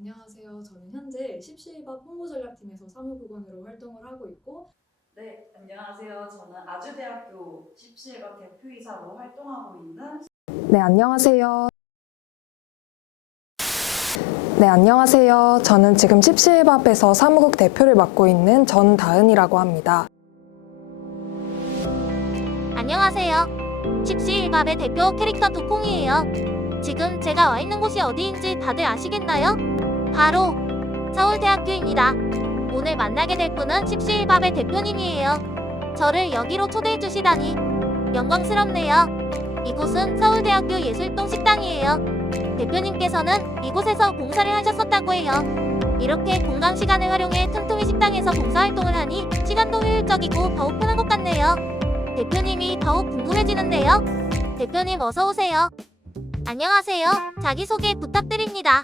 안녕하세요. 저는 현재 십시일밥 홍보전략팀에서 사무국원으로 활동을 하고 있고, 네, 안녕하세요. 저는 아주대학교 십시일반 대표이사로 활동하고 있는 네, 안녕하세요. 네, 안녕하세요. 저는 지금 십시일밥에서 사무국 대표를 맡고 있는 전다은이라고 합니다. 안녕하세요. 십시일밥의 대표 캐릭터 두콩이에요. 지금 제가 와 있는 곳이 어디인지 다들 아시겠나요? 바로 서울대학교입니다. 오늘 만나게 될 분은 십시일밥의 대표님이에요. 저를 여기로 초대해 주시다니 영광스럽네요. 이곳은 서울대학교 예술동 식당이에요. 대표님께서는 이곳에서 봉사를 하셨었다고 해요. 이렇게 공강 시간을 활용해 틈틈이 식당에서 봉사활동을 하니 시간도 효율적이고 더욱 편한 것 같네요. 대표님이 더욱 궁금해지는데요. 대표님 어서 오세요. 안녕하세요. 자기소개 부탁드립니다.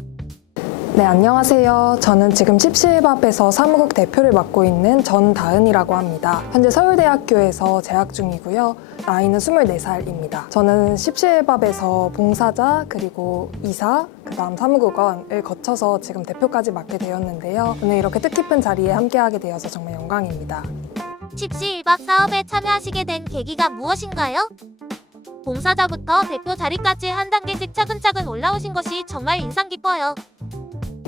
네, 안녕하세요. 저는 지금 십시일밥에서 사무국 대표를 맡고 있는 전다은이라고 합니다. 현재 서울대학교에서 재학 중이고요. 나이는 24살입니다. 저는 십시일밥에서 봉사자, 그리고 이사, 그다음 사무국원을 거쳐서 지금 대표까지 맡게 되었는데요. 오늘 이렇게 뜻깊은 자리에 함께하게 되어서 정말 영광입니다. 십시일밥 사업에 참여하시게 된 계기가 무엇인가요? 봉사자부터 대표 자리까지 한 단계씩 차근차근 올라오신 것이 정말 인상 깊어요.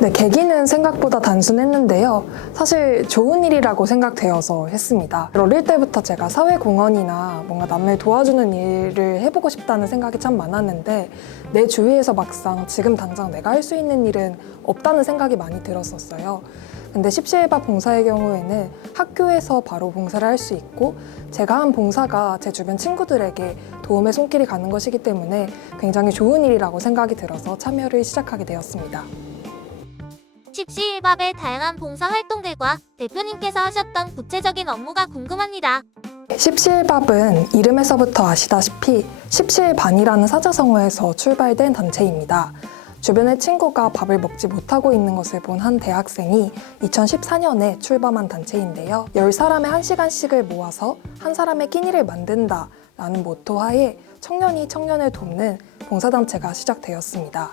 네, 계기는 생각보다 단순했는데요. 사실 좋은 일이라고 생각되어서 했습니다. 어릴 때부터 제가 사회공헌이나 뭔가 남을 도와주는 일을 해보고 싶다는 생각이 참 많았는데 내 주위에서 막상 지금 당장 내가 할 수 있는 일은 없다는 생각이 많이 들었었어요. 근데 십시일밥 봉사의 경우에는 학교에서 바로 봉사를 할 수 있고 제가 한 봉사가 제 주변 친구들에게 도움의 손길이 가는 것이기 때문에 굉장히 좋은 일이라고 생각이 들어서 참여를 시작하게 되었습니다. 십시일밥의 다양한 봉사 활동들과 대표님께서 하셨던 구체적인 업무가 궁금합니다. 십시일밥은 이름에서부터 아시다시피 십시일반이라는 사자성어에서 출발된 단체입니다. 주변의 친구가 밥을 먹지 못하고 있는 것을 본 한 대학생이 2014년에 출범한 단체인데요. 10사람의 1시간씩을 모아서 한 사람의 끼니를 만든다 라는 모토 하에 청년이 청년을 돕는 봉사단체가 시작되었습니다.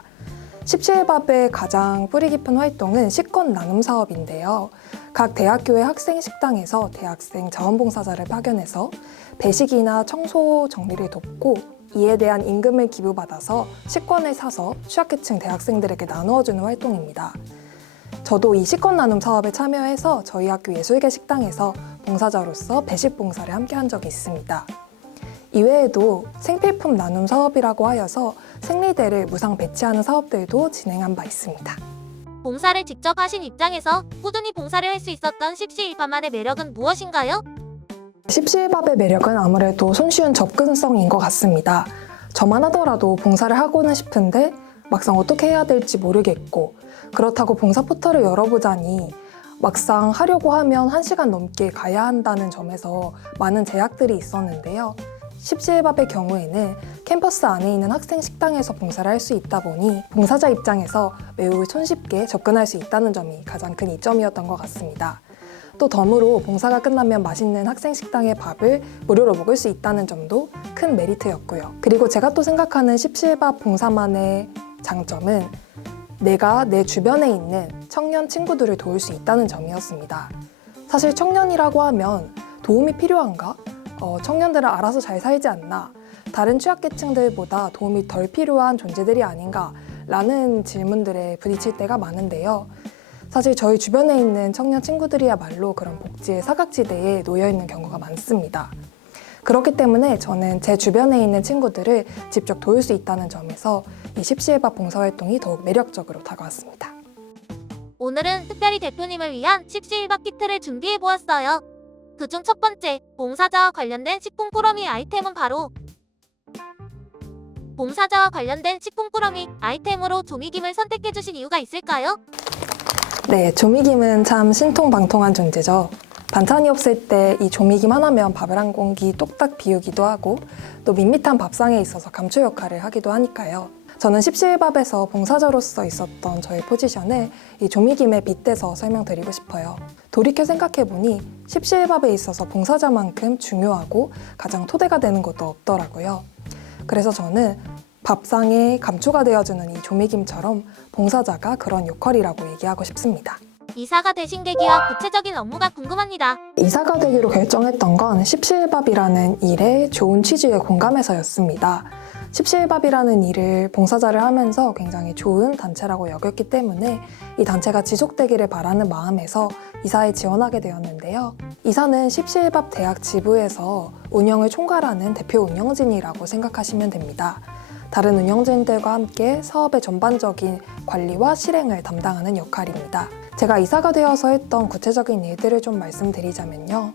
십시일밥의 가장 뿌리 깊은 활동은 식권 나눔 사업인데요. 각 대학교의 학생 식당에서 대학생 자원봉사자를 파견해서 배식이나 청소 정리를 돕고 이에 대한 임금을 기부받아서 식권을 사서 취약계층 대학생들에게 나누어주는 활동입니다. 저도 이 식권 나눔 사업에 참여해서 저희 학교 예술계 식당에서 봉사자로서 배식 봉사를 함께 한 적이 있습니다. 이외에도 생필품 나눔 사업이라고 하여서 생리대를 무상 배치하는 사업들도 진행한 바 있습니다. 봉사를 직접 하신 입장에서 꾸준히 봉사를 할 수 있었던 십시일밥만의 매력은 무엇인가요? 십시일밥의 매력은 아무래도 손쉬운 접근성인 것 같습니다. 저만 하더라도 봉사를 하고는 싶은데 막상 어떻게 해야 될지 모르겠고 그렇다고 봉사 포털을 열어보자니 막상 하려고 하면 1시간 넘게 가야 한다는 점에서 많은 제약들이 있었는데요. 십시일밥의 경우에는 캠퍼스 안에 있는 학생 식당에서 봉사를 할 수 있다 보니 봉사자 입장에서 매우 손쉽게 접근할 수 있다는 점이 가장 큰 이점이었던 것 같습니다. 또 덤으로 봉사가 끝나면 맛있는 학생 식당의 밥을 무료로 먹을 수 있다는 점도 큰 메리트였고요. 그리고 제가 또 생각하는 십시일밥 봉사만의 장점은 내가 내 주변에 있는 청년 친구들을 도울 수 있다는 점이었습니다. 사실 청년이라고 하면 도움이 필요한가? 청년들은 알아서 잘 살지 않나? 다른 취약계층들보다 도움이 덜 필요한 존재들이 아닌가? 라는 질문들에 부딪힐 때가 많은데요. 사실 저희 주변에 있는 청년 친구들이야말로 그런 복지의 사각지대에 놓여있는 경우가 많습니다. 그렇기 때문에 저는 제 주변에 있는 친구들을 직접 도울 수 있다는 점에서 이 십시일밥 봉사활동이 더욱 매력적으로 다가왔습니다. 오늘은 특별히 대표님을 위한 십시일밥 키트를 준비해보았어요. 그중 첫 번째, 봉사자와 관련된 식품 꾸러미 아이템은 바로 봉사자와 관련된 식품 꾸러미 아이템으로 조미김을 선택해주신 이유가 있을까요? 네, 조미김은 참 신통방통한 존재죠. 반찬이 없을 때 이 조미김 하나면 밥을 한 공기 뚝딱 비우기도 하고 또 밋밋한 밥상에 있어서 감초 역할을 하기도 하니까요. 저는 십시일밥에서 봉사자로서 있었던 저의 포지션을 이 조미김에 빗대서 설명드리고 싶어요. 돌이켜 생각해보니 십시일밥에 있어서 봉사자만큼 중요하고 가장 토대가 되는 것도 없더라고요. 그래서 저는 밥상에 감초가 되어주는 이 조미김처럼 봉사자가 그런 역할이라고 얘기하고 싶습니다. 이사가 되신 계기와 구체적인 업무가 궁금합니다. 이사가 되기로 결정했던 건 십시일밥이라는 일의 좋은 취지에 공감해서였습니다. 십시일밥이라는 일을 봉사자를 하면서 굉장히 좋은 단체라고 여겼기 때문에 이 단체가 지속되기를 바라는 마음에서 이사에 지원하게 되었는데요. 이사는 십시일밥 대학 지부에서 운영을 총괄하는 대표 운영진이라고 생각하시면 됩니다. 다른 운영진들과 함께 사업의 전반적인 관리와 실행을 담당하는 역할입니다. 제가 이사가 되어서 했던 구체적인 일들을 좀 말씀드리자면요.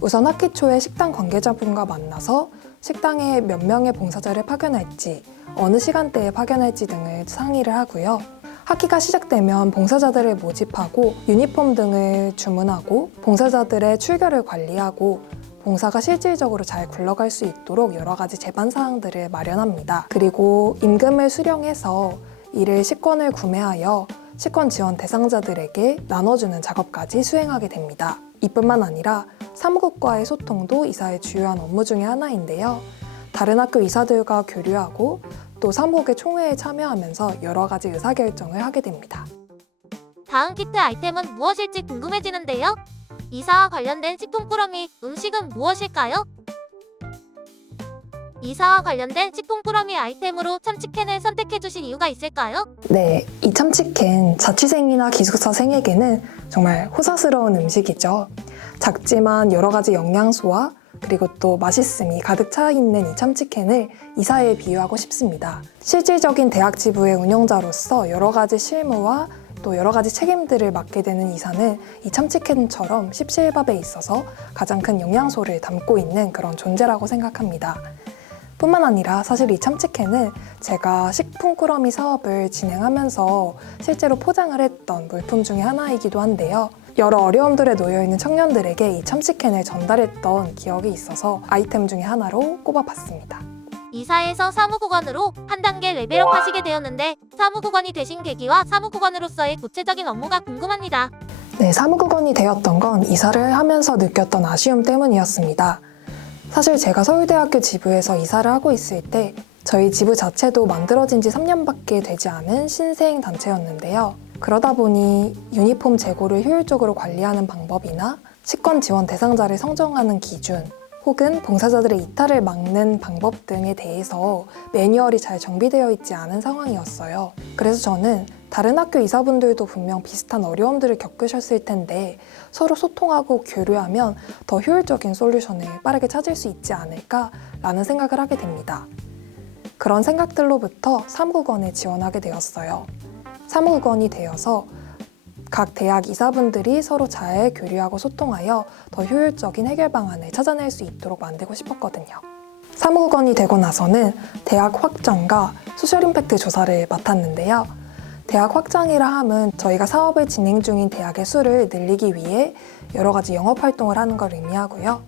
우선 학기 초에 식당 관계자분과 만나서 식당에 몇 명의 봉사자를 파견할지, 어느 시간대에 파견할지 등을 상의를 하고요. 학기가 시작되면 봉사자들을 모집하고 유니폼 등을 주문하고 봉사자들의 출결을 관리하고 봉사가 실질적으로 잘 굴러갈 수 있도록 여러 가지 제반 사항들을 마련합니다. 그리고 임금을 수령해서 이를 식권을 구매하여 식권 지원 대상자들에게 나눠주는 작업까지 수행하게 됩니다. 이뿐만 아니라 사무국과의 소통도 이사의 주요한 업무 중에 하나인데요. 다른 학교 이사들과 교류하고 또 사무국의 총회에 참여하면서 여러 가지 의사결정을 하게 됩니다. 다음 키트 아이템은 무엇일지 궁금해지는데요. 이사와 관련된 식품 꾸러미, 음식은 무엇일까요? 이사와 관련된 식품 꾸러미 아이템으로 참치캔을 선택해주신 이유가 있을까요? 네, 이 참치캔 자취생이나 기숙사생에게는 정말 호사스러운 음식이죠. 작지만 여러 가지 영양소와 그리고 또 맛있음이 가득 차 있는 이 참치캔을 이사에 비유하고 싶습니다. 실질적인 대학 지부의 운영자로서 여러 가지 실무와 또 여러 가지 책임들을 맡게 되는 이사는 이 참치캔처럼 십시일밥에 있어서 가장 큰 영양소를 담고 있는 그런 존재라고 생각합니다. 뿐만 아니라 사실 이 참치캔은 제가 식품 꾸러미 사업을 진행하면서 실제로 포장을 했던 물품 중에 하나이기도 한데요. 여러 어려움들에 놓여있는 청년들에게 이 참치캔을 전달했던 기억이 있어서 아이템 중에 하나로 꼽아봤습니다. 이사에서 사무국원으로 한 단계 레벨업 하시게 되었는데 사무국원이 되신 계기와 사무국원으로서의 구체적인 업무가 궁금합니다. 네, 사무국원이 되었던 건 이사를 하면서 느꼈던 아쉬움 때문이었습니다. 사실 제가 서울대학교 지부에서 이사를 하고 있을 때 저희 지부 자체도 만들어진 지 3년밖에 되지 않은 신생 단체였는데요. 그러다 보니 유니폼 재고를 효율적으로 관리하는 방법이나 식권 지원 대상자를 선정하는 기준, 혹은 봉사자들의 이탈을 막는 방법 등에 대해서 매뉴얼이 잘 정비되어 있지 않은 상황이었어요. 그래서 저는 다른 학교 이사분들도 분명 비슷한 어려움들을 겪으셨을 텐데 서로 소통하고 교류하면 더 효율적인 솔루션을 빠르게 찾을 수 있지 않을까라는 생각을 하게 됩니다. 그런 생각들로부터 사무국원에 지원하게 되었어요. 사무국원이 되어서 각 대학 이사분들이 서로 잘 교류하고 소통하여 더 효율적인 해결 방안을 찾아낼 수 있도록 만들고 싶었거든요. 사무국원이 되고 나서는 대학 확장과 소셜 임팩트 조사를 맡았는데요. 대학 확장이라 함은 저희가 사업을 진행 중인 대학의 수를 늘리기 위해 여러 가지 영업 활동을 하는 걸 의미하고요.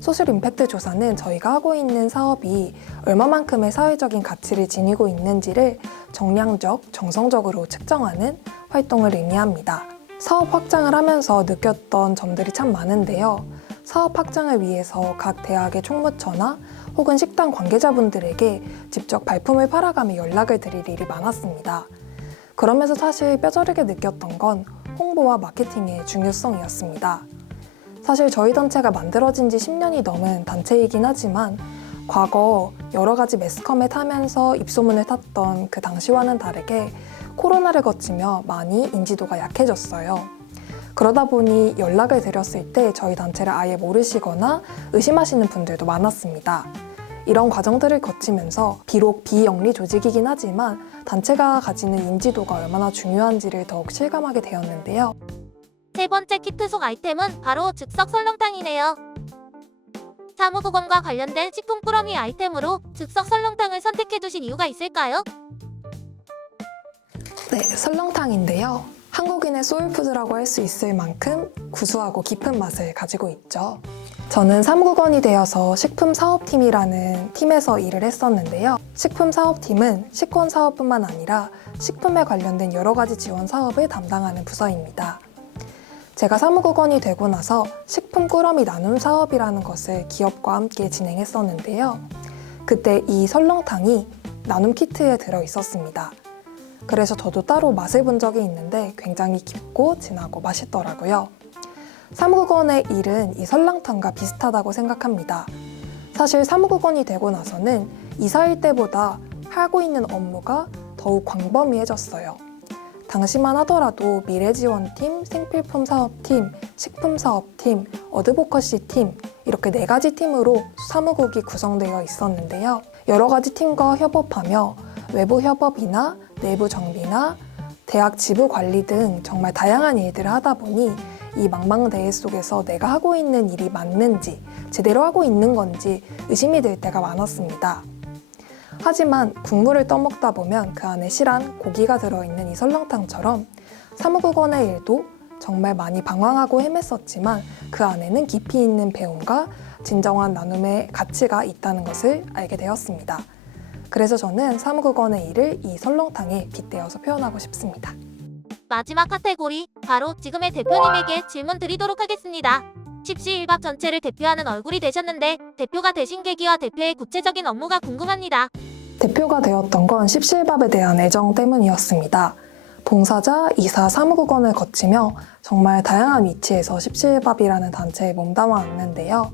소셜 임팩트 조사는 저희가 하고 있는 사업이 얼마만큼의 사회적인 가치를 지니고 있는지를 정량적, 정성적으로 측정하는 활동을 의미합니다. 사업 확장을 하면서 느꼈던 점들이 참 많은데요. 사업 확장을 위해서 각 대학의 총무처나 혹은 식당 관계자분들에게 직접 발품을 팔아가며 연락을 드릴 일이 많았습니다. 그러면서 사실 뼈저리게 느꼈던 건 홍보와 마케팅의 중요성이었습니다. 사실 저희 단체가 만들어진 지 10년이 넘은 단체이긴 하지만 과거 여러 가지 매스컴에 타면서 입소문을 탔던 그 당시와는 다르게 코로나를 거치며 많이 인지도가 약해졌어요. 그러다 보니 연락을 드렸을 때 저희 단체를 아예 모르시거나 의심하시는 분들도 많았습니다. 이런 과정들을 거치면서 비록 비영리 조직이긴 하지만 단체가 가지는 인지도가 얼마나 중요한지를 더욱 실감하게 되었는데요. 세 번째 키트 속 아이템은 바로 즉석 설렁탕이네요. 사무국원과 관련된 식품 꾸러미 아이템으로 즉석 설렁탕을 선택해두신 이유가 있을까요? 네, 설렁탕인데요. 한국인의 소울푸드라고 할 수 있을 만큼 구수하고 깊은 맛을 가지고 있죠. 저는 사무국원이 되어서 식품사업팀이라는 팀에서 일을 했었는데요. 식품사업팀은 식권 사업뿐만 아니라 식품에 관련된 여러 가지 지원 사업을 담당하는 부서입니다. 제가 사무국원이 되고 나서 식품 꾸러미 나눔 사업이라는 것을 기업과 함께 진행했었는데요. 그때 이 설렁탕이 나눔 키트에 들어 있었습니다. 그래서 저도 따로 맛을 본 적이 있는데 굉장히 깊고 진하고 맛있더라고요. 사무국원의 일은 이 설렁탕과 비슷하다고 생각합니다. 사실 사무국원이 되고 나서는 이사일 때보다 하고 있는 업무가 더욱 광범위해졌어요. 당시만 하더라도 미래지원팀, 생필품 사업팀, 식품 사업팀, 어드보커시 팀 이렇게 4가지 팀으로 사무국이 구성되어 있었는데요. 여러 가지 팀과 협업하며 외부 협업이나 내부 정비나 대학 지부 관리 등 정말 다양한 일들을 하다 보니 이 망망대해 속에서 내가 하고 있는 일이 맞는지 제대로 하고 있는 건지 의심이 들 때가 많았습니다. 하지만 국물을 떠먹다 보면 그 안에 실한 고기가 들어있는 이 설렁탕처럼 사무국원의 일도 정말 많이 방황하고 헤맸었지만 그 안에는 깊이 있는 배움과 진정한 나눔의 가치가 있다는 것을 알게 되었습니다. 그래서 저는 사무국원의 일을 이 설렁탕에 빗대어서 표현하고 싶습니다. 마지막 카테고리, 바로 지금의 대표님에게 질문 드리도록 하겠습니다. 십시일밥 전체를 대표하는 얼굴이 되셨는데 대표가 되신 계기와 대표의 구체적인 업무가 궁금합니다. 대표가 되었던 건 십시일밥에 대한 애정 때문이었습니다. 봉사자, 이사, 사무국원을 거치며 정말 다양한 위치에서 십시일밥이라는 단체에 몸담아 왔는데요.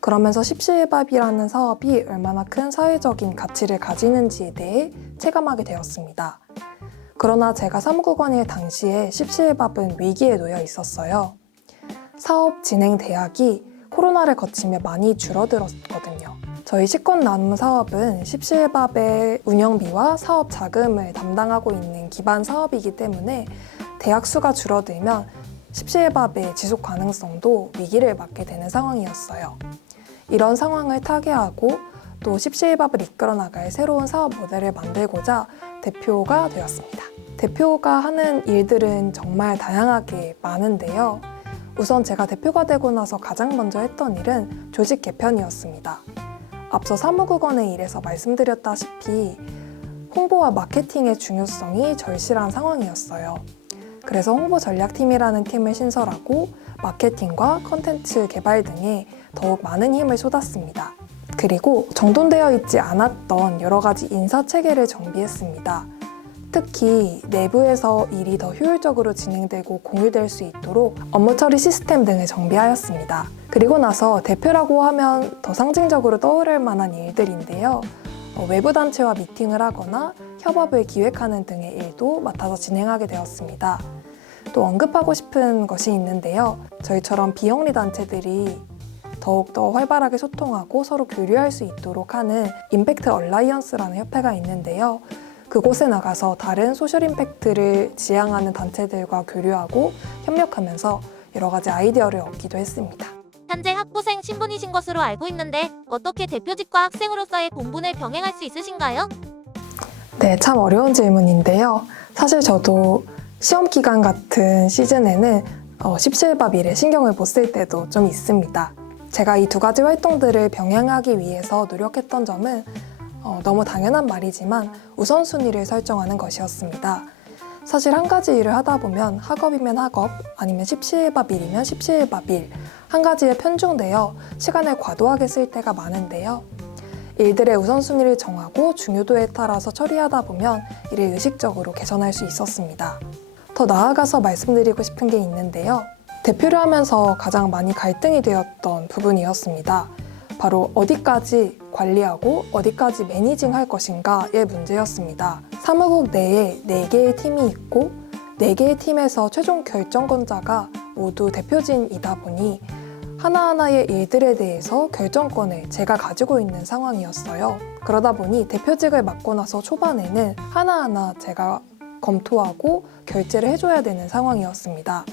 그러면서 십시일밥이라는 사업이 얼마나 큰 사회적인 가치를 가지는지에 대해 체감하게 되었습니다. 그러나 제가 사무국원일 당시에 십시일밥은 위기에 놓여 있었어요. 사업 진행 대학이 코로나를 거치며 많이 줄어들었거든요. 저희 식권 나눔 사업은 십시일밥의 운영비와 사업 자금을 담당하고 있는 기반 사업이기 때문에 대학 수가 줄어들면 십시일밥의 지속 가능성도 위기를 맞게 되는 상황이었어요. 이런 상황을 타개하고 또 십시일밥을 이끌어 나갈 새로운 사업 모델을 만들고자 대표가 되었습니다. 대표가 하는 일들은 정말 다양하게 많은데요. 우선 제가 대표가 되고 나서 가장 먼저 했던 일은 조직 개편이었습니다. 앞서 사무국원의 일에서 말씀드렸다시피 홍보와 마케팅의 중요성이 절실한 상황이었어요. 그래서 홍보전략팀이라는 팀을 신설하고 마케팅과 컨텐츠 개발 등에 더욱 많은 힘을 쏟았습니다. 그리고 정돈되어 있지 않았던 여러 가지 인사 체계를 정비했습니다. 특히 내부에서 일이 더 효율적으로 진행되고 공유될 수 있도록 업무 처리 시스템 등을 정비하였습니다. 그리고 나서 대표라고 하면 더 상징적으로 떠오를 만한 일들인데요. 외부 단체와 미팅을 하거나 협업을 기획하는 등의 일도 맡아서 진행하게 되었습니다. 또 언급하고 싶은 것이 있는데요. 저희처럼 비영리 단체들이 더욱더 활발하게 소통하고 서로 교류할 수 있도록 하는 임팩트 얼라이언스라는 협회가 있는데요. 그곳에 나가서 다른 소셜 임팩트를 지향하는 단체들과 교류하고 협력하면서 여러 가지 아이디어를 얻기도 했습니다. 현재 학부생 신분이신 것으로 알고 있는데 어떻게 대표직과 학생으로서의 본분을 병행할 수 있으신가요? 네, 참 어려운 질문인데요. 사실 저도 시험 기간 같은 시즌에는 십시일밥 일에 신경을 못 쓸 때도 좀 있습니다. 제가 이 2가지 활동들을 병행하기 위해서 노력했던 점은 너무 당연한 말이지만 우선순위를 설정하는 것이었습니다. 사실 한 가지 일을 하다 보면 학업이면 학업, 아니면 십시일밥 일이면 십시일밥 일, 한 가지에 편중되어 시간을 과도하게 쓸 때가 많은데요. 일들의 우선순위를 정하고 중요도에 따라서 처리하다 보면 이를 의식적으로 개선할 수 있었습니다. 더 나아가서 말씀드리고 싶은 게 있는데요. 대표를 하면서 가장 많이 갈등이 되었던 부분이었습니다. 바로 어디까지 관리하고 어디까지 매니징 할 것인가의 문제였습니다. 사무국 내에 4개의 팀이 있고 4개의 팀에서 최종 결정권자가 모두 대표진이다 보니 하나하나의 일들에 대해서 결정권을 제가 가지고 있는 상황이었어요. 그러다 보니 대표직을 맡고 나서 초반에는 하나하나 제가 검토하고 결제를 해줘야 되는 상황이었습니다.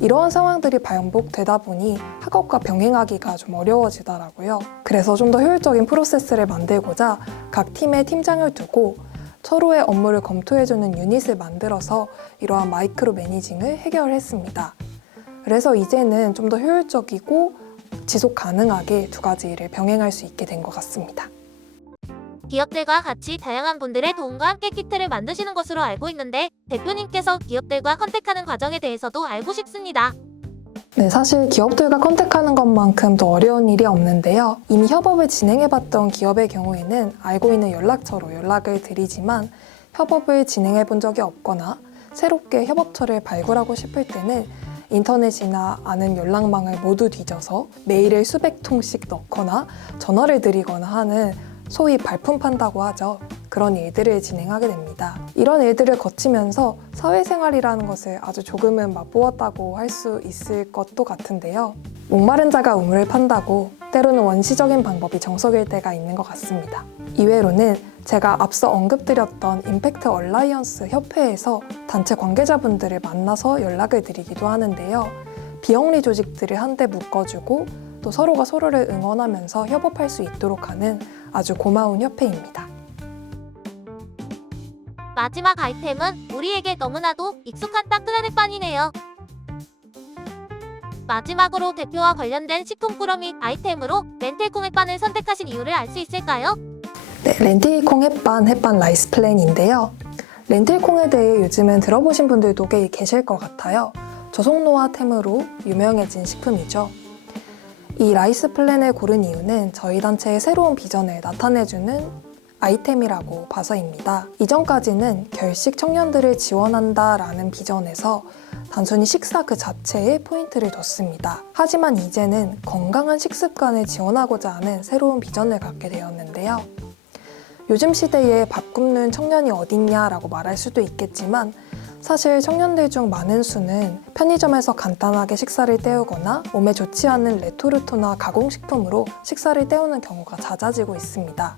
이러한 상황들이 반복되다 보니 학업과 병행하기가 좀 어려워지더라고요. 그래서 좀 더 효율적인 프로세스를 만들고자 각 팀에 팀장을 두고 서로의 업무를 검토해주는 유닛을 만들어서 이러한 마이크로 매니징을 해결했습니다. 그래서 이제는 좀 더 효율적이고 지속 가능하게 2가지 일을 병행할 수 있게 된 것 같습니다. 기업들과 같이 다양한 분들의 도움과 함께 키트를 만드시는 것으로 알고 있는데 대표님께서 기업들과 컨택하는 과정에 대해서도 알고 싶습니다. 네, 사실 기업들과 컨택하는 것만큼 더 어려운 일이 없는데요. 이미 협업을 진행해봤던 기업의 경우에는 알고 있는 연락처로 연락을 드리지만 협업을 진행해본 적이 없거나 새롭게 협업처를 발굴하고 싶을 때는 인터넷이나 아는 연락망을 모두 뒤져서 메일을 수백 통씩 넣거나 전화를 드리거나 하는 소위 발품판다고 하죠. 그런 일들을 진행하게 됩니다. 이런 일들을 거치면서 사회생활이라는 것을 아주 조금은 맛보았다고 할 수 있을 것도 같은데요. 목마른 자가 우물을 판다고 때로는 원시적인 방법이 정석일 때가 있는 것 같습니다. 이외로는 제가 앞서 언급드렸던 임팩트 얼라이언스 협회에서 단체 관계자분들을 만나서 연락을 드리기도 하는데요. 비영리 조직들을 한데 묶어주고 또 서로가 서로를 응원하면서 협업할 수 있도록 하는 아주 고마운 협회입니다. 마지막 아이템은 우리에게 너무나도 익숙한 따끈한 햇반이네요. 마지막으로 대표와 관련된 식품 꾸러미 아이템으로 렌틸콩 햇반을 선택하신 이유를 알 수 있을까요? 네, 렌틸콩 햇반 라이스 플랜인데요. 렌틸콩에 대해 요즘은 들어보신 분들도 꽤 계실 것 같아요. 저속노화템으로 유명해진 식품이죠. 이 라이스 플랜을 고른 이유는 저희 단체의 새로운 비전을 나타내주는 아이템이라고 봐서입니다. 이전까지는 결식 청년들을 지원한다라는 비전에서 단순히 식사 그 자체에 포인트를 뒀습니다. 하지만 이제는 건강한 식습관을 지원하고자 하는 새로운 비전을 갖게 되었는데요. 요즘 시대에 밥 굶는 청년이 어딨냐라고 말할 수도 있겠지만 사실 청년들 중 많은 수는 편의점에서 간단하게 식사를 때우거나 몸에 좋지 않은 레토르트나 가공식품으로 식사를 때우는 경우가 잦아지고 있습니다.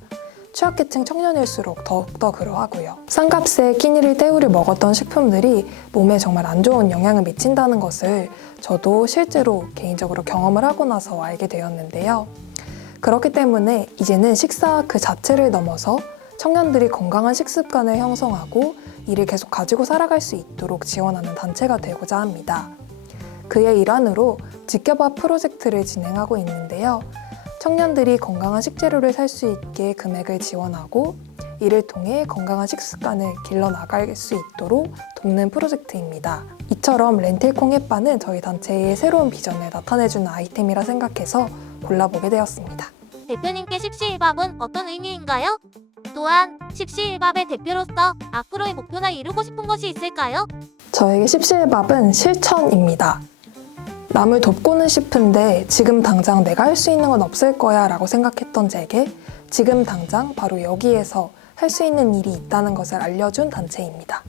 취약계층 청년일수록 더욱더 그러하고요. 싼값에 끼니를 때우려 먹었던 식품들이 몸에 정말 안 좋은 영향을 미친다는 것을 저도 실제로 개인적으로 경험을 하고 나서 알게 되었는데요. 그렇기 때문에 이제는 식사 그 자체를 넘어서 청년들이 건강한 식습관을 형성하고 이를 계속 가지고 살아갈 수 있도록 지원하는 단체가 되고자 합니다. 그의 일환으로 지켜봐 프로젝트를 진행하고 있는데요. 청년들이 건강한 식재료를 살 수 있게 금액을 지원하고 이를 통해 건강한 식습관을 길러나갈 수 있도록 돕는 프로젝트입니다. 이처럼 렌틸콩 햇반은 저희 단체의 새로운 비전을 나타내주는 아이템이라 생각해서 골라보게 되었습니다. 대표님께 십시일밥은 어떤 의미인가요? 또한 십시일밥의 대표로서 앞으로의 목표나 이루고 싶은 것이 있을까요? 저에게 십시일밥은 실천입니다. 남을 돕고는 싶은데 지금 당장 내가 할 수 있는 건 없을 거야 라고 생각했던 제게 지금 당장 바로 여기에서 할 수 있는 일이 있다는 것을 알려준 단체입니다.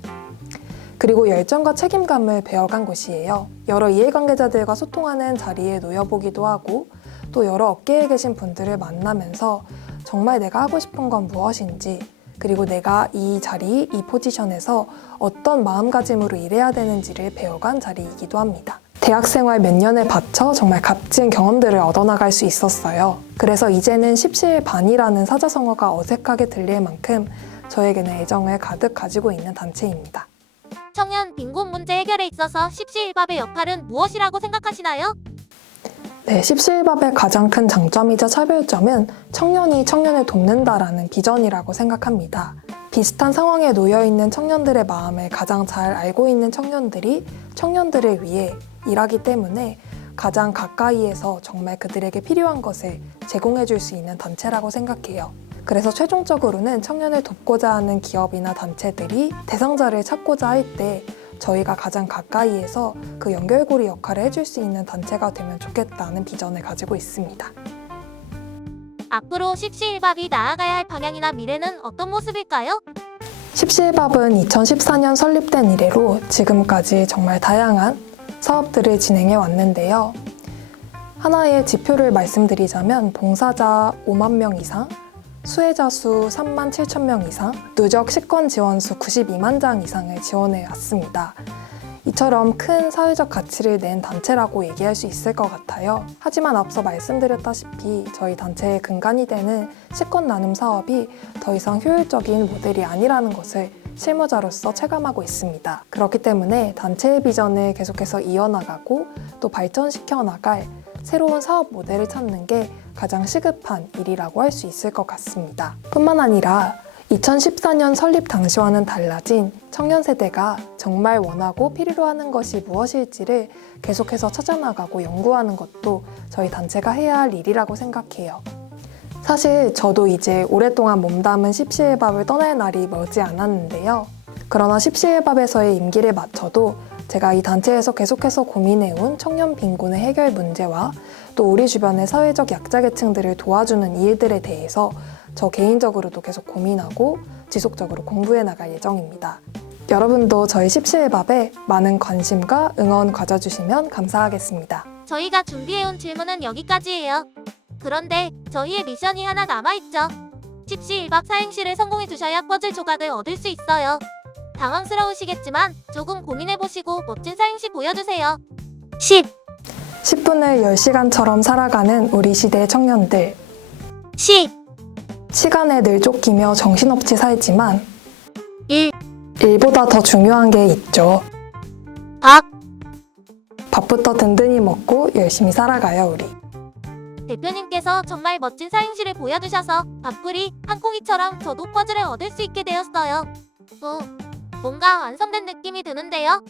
그리고 열정과 책임감을 배워간 곳이에요. 여러 이해관계자들과 소통하는 자리에 놓여보기도 하고 또 여러 업계에 계신 분들을 만나면서 정말 내가 하고 싶은 건 무엇인지 그리고 내가 이 자리, 이 포지션에서 어떤 마음가짐으로 일해야 되는지를 배워간 자리이기도 합니다. 대학생활 몇 년을 바쳐 정말 값진 경험들을 얻어나갈 수 있었어요. 그래서 이제는 십시일반이라는 사자성어가 어색하게 들릴 만큼 저에게는 애정을 가득 가지고 있는 단체입니다. 청년 빈곤 문제 해결에 있어서 십시일밥의 역할은 무엇이라고 생각하시나요? 네, 십시일밥의 가장 큰 장점이자 차별점은 청년이 청년을 돕는다라는 비전이라고 생각합니다. 비슷한 상황에 놓여있는 청년들의 마음을 가장 잘 알고 있는 청년들이 청년들을 위해 일하기 때문에 가장 가까이에서 정말 그들에게 필요한 것을 제공해 줄 수 있는 단체라고 생각해요. 그래서 최종적으로는 청년을 돕고자 하는 기업이나 단체들이 대상자를 찾고자 할 때 저희가 가장 가까이에서 그 연결고리 역할을 해줄 수 있는 단체가 되면 좋겠다는 비전을 가지고 있습니다. 앞으로 십시일밥이 나아가야 할 방향이나 미래는 어떤 모습일까요? 십시일밥은 2014년 설립된 이래로 지금까지 정말 다양한 사업들을 진행해 왔는데요. 하나의 지표를 말씀드리자면 봉사자 5만 명 이상, 수혜자 수 3만 7천 명 이상, 누적 식권 지원 수 92만 장 이상을 지원해 왔습니다. 이처럼 큰 사회적 가치를 낸 단체라고 얘기할 수 있을 것 같아요. 하지만 앞서 말씀드렸다시피 저희 단체의 근간이 되는 식권 나눔 사업이 더 이상 효율적인 모델이 아니라는 것을 실무자로서 체감하고 있습니다. 그렇기 때문에 단체의 비전을 계속해서 이어나가고 또 발전시켜 나갈 새로운 사업 모델을 찾는 게 가장 시급한 일이라고 할 수 있을 것 같습니다. 뿐만 아니라 2014년 설립 당시와는 달라진 청년 세대가 정말 원하고 필요로 하는 것이 무엇일지를 계속해서 찾아나가고 연구하는 것도 저희 단체가 해야 할 일이라고 생각해요. 사실 저도 이제 오랫동안 몸담은 십시일밥을 떠날 날이 멀지 않았는데요. 그러나 십시일밥에서의 임기를 마쳐도 제가 이 단체에서 계속해서 고민해온 청년 빈곤의 해결 문제와 또 우리 주변의 사회적 약자계층들을 도와주는 일들에 대해서 저 개인적으로도 계속 고민하고 지속적으로 공부해 나갈 예정입니다. 여러분도 저희 십시일밥에 많은 관심과 응원 가져주시면 감사하겠습니다. 저희가 준비해온 질문은 여기까지예요. 그런데 저희의 미션이 하나 남아있죠. 십시일밥 사행시를 성공해주셔야 퍼즐 조각을 얻을 수 있어요. 당황스러우시겠지만 조금 고민해보시고 멋진 사행시 보여주세요. 10분을 10시간처럼 살아가는 우리 시대의 청년들. 시, 시간에 늘 쫓기며 정신없이 살지만 일, 일보다 더 중요한 게 있죠. 밥. 밥부터 든든히 먹고 열심히 살아가요, 우리. 대표님께서 정말 멋진 사행시를 보여주셔서 밥풀이 한콩이처럼 저도 퍼즐을 얻을 수 있게 되었어요. 뭔가 완성된 느낌이 드는데요.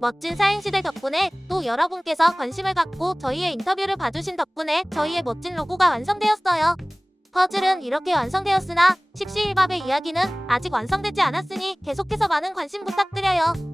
멋진 사행시들 덕분에 또 여러분께서 관심을 갖고 저희의 인터뷰를 봐주신 덕분에 저희의 멋진 로고가 완성되었어요. 퍼즐은 이렇게 완성되었으나 십시일밥의 이야기는 아직 완성되지 않았으니 계속해서 많은 관심 부탁드려요.